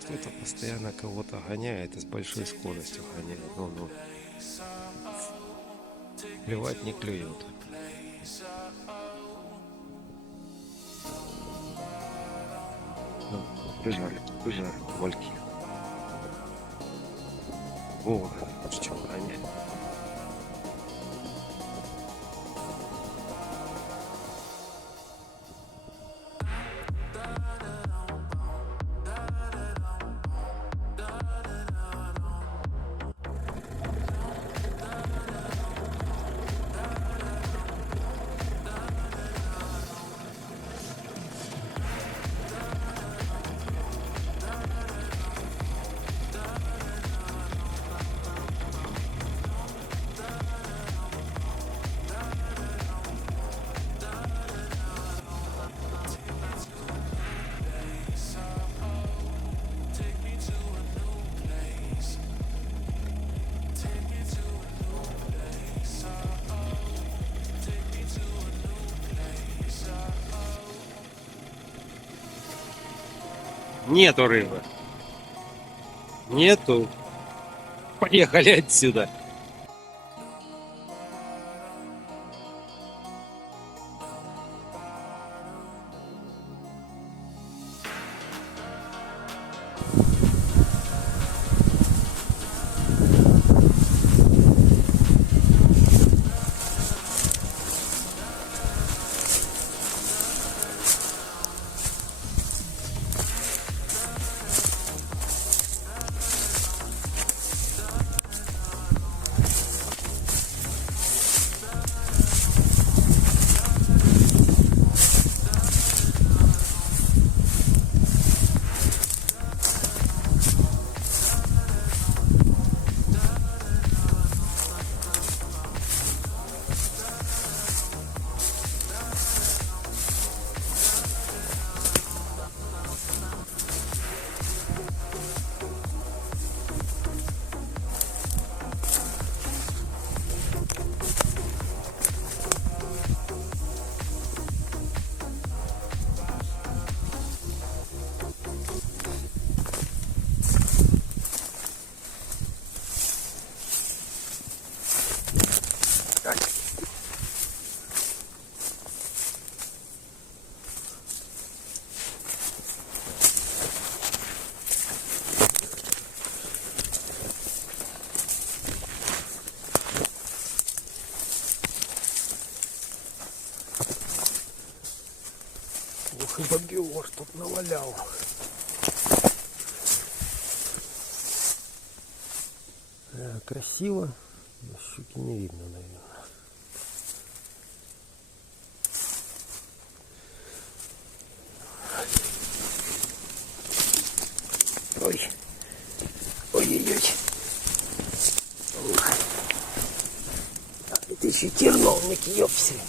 Кто-то постоянно кого-то гоняет и с большой скоростью гоняет. Ну, клевать не клюет. Бежали, вальки. О, что гоняет. Нету рыбы. Нету. Поехали отсюда. Ох, и бобер тут навалял. Красиво, но щуки не видно, наверное. Ой, ой-ой-ой. Это еще терновник, ёпсель.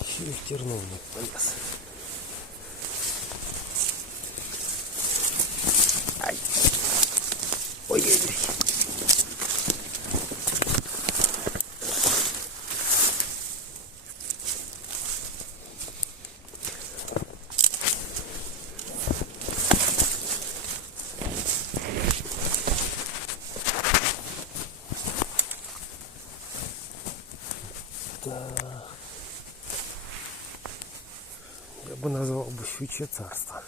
Еще и терновник полез. Ай. Ой-ой-ой. Я бы назвал бы щучье царство.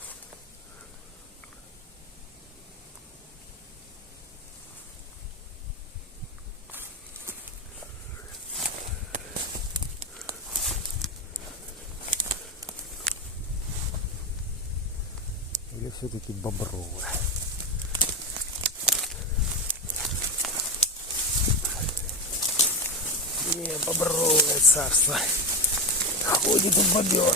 Или все-таки бобровое? Не, бобровое царство. Ходит бобер.